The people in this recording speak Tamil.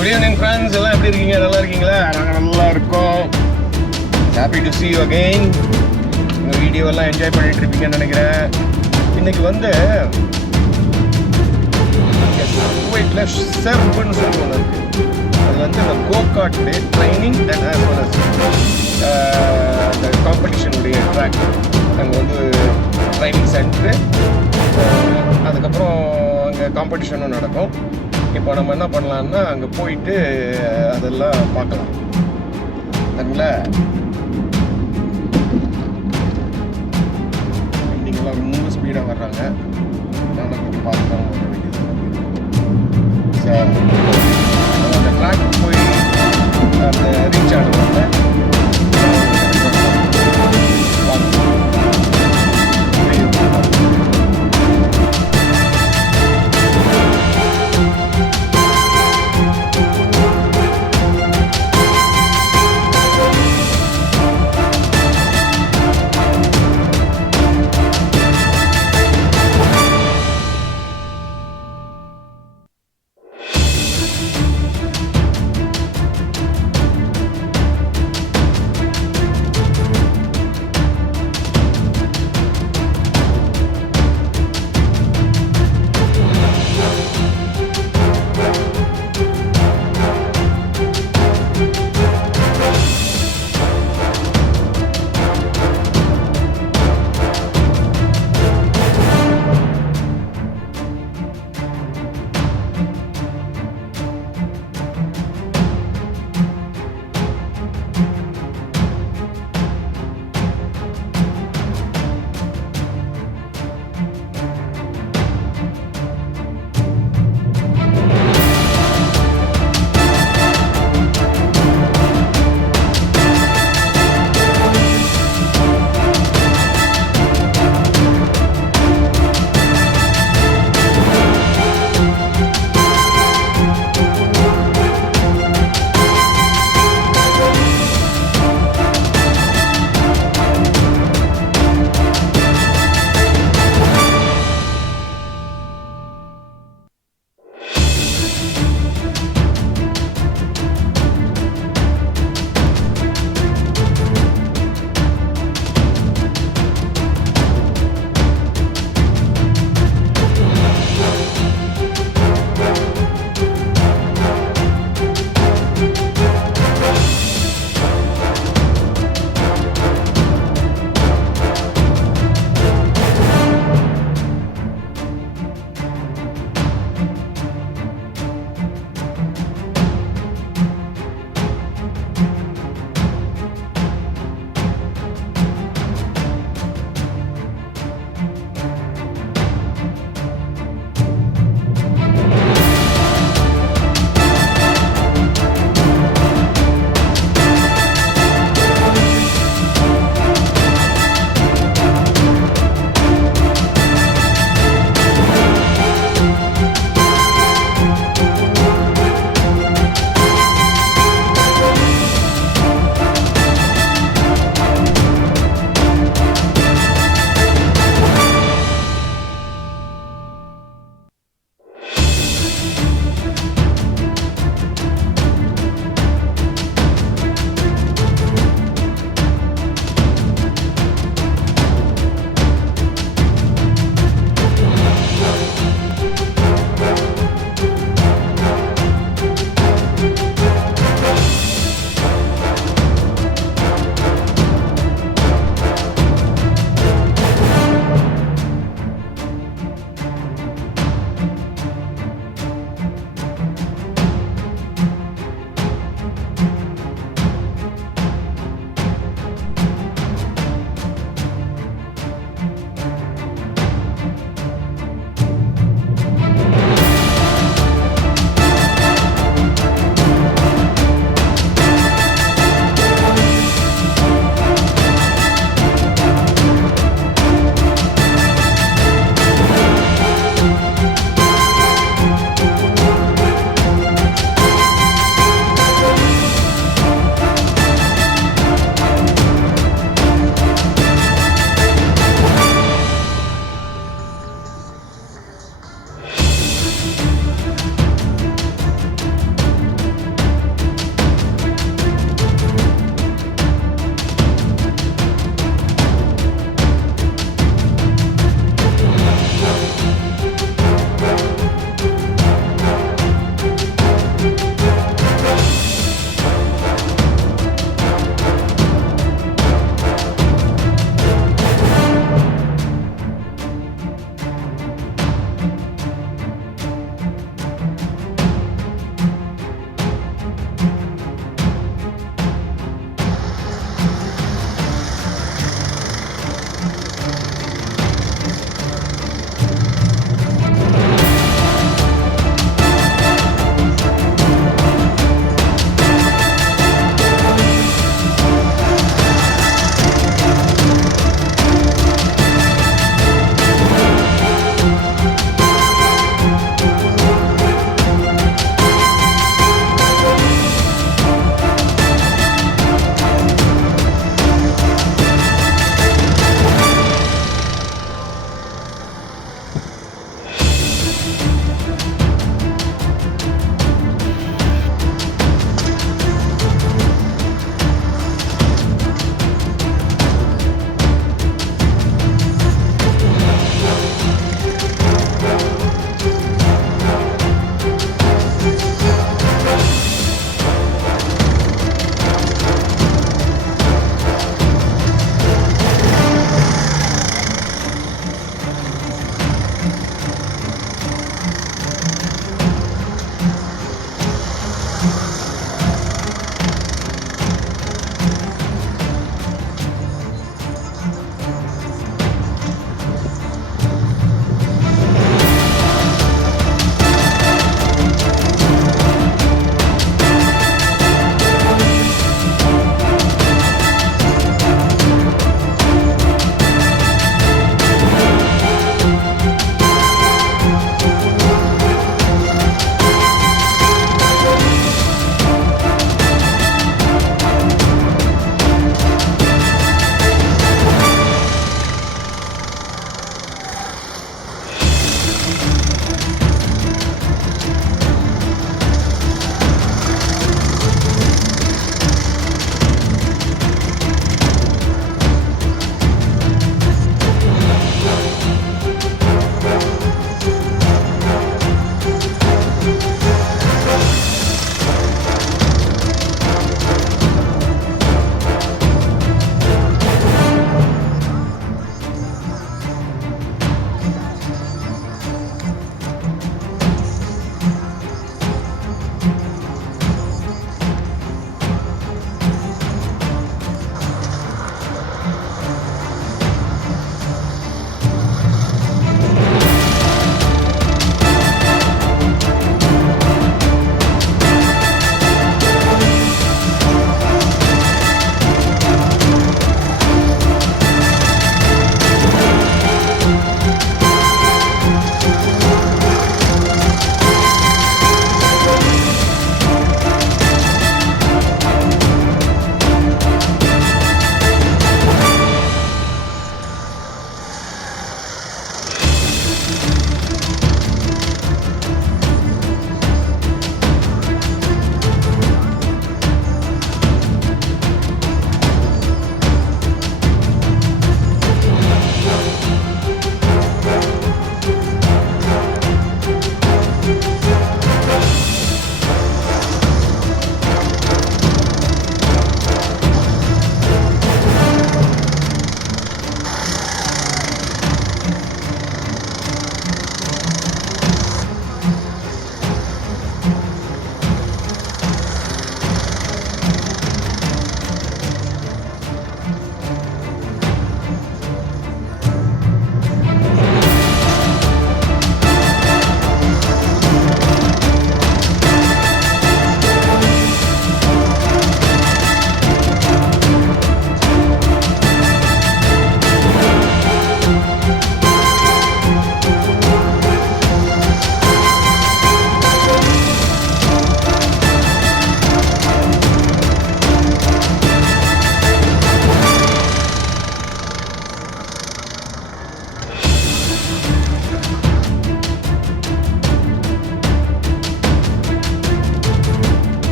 குட் ஈவினிங் ஃப்ரெண்ட்ஸ் எல்லாம் எப்படி இருக்கீங்க? நல்லா இருக்கீங்களா? நாங்கள் நல்லா இருக்கோம். Happy to see you again இந்த வீடியோ என்ஜாய் பண்ணிட்டு இருப்பீங்கன்னு நினைக்கிறேன். இன்னைக்கு வந்து குவைட்டில் செஃப்னு சொல்லி ஒன்று அது வந்து இந்த go-kart training and as well as அந்த காம்படிஷனுடைய ட்ராக் அங்கே வந்து ட்ரைனிங் சென்டரு அதுக்கப்புறம் காம்படிஷனும் நடக்கும். இப்போ நம்ம என்ன பண்ணலான்னா அங்கே போயிட்டு அதெல்லாம் பார்க்கலாம். சரிங்களா? வண்டிங்கெல்லாம் ரொம்ப ஸ்பீடாக வர்றாங்க. அதனால பார்த்து தான் வேண்டியது சார்.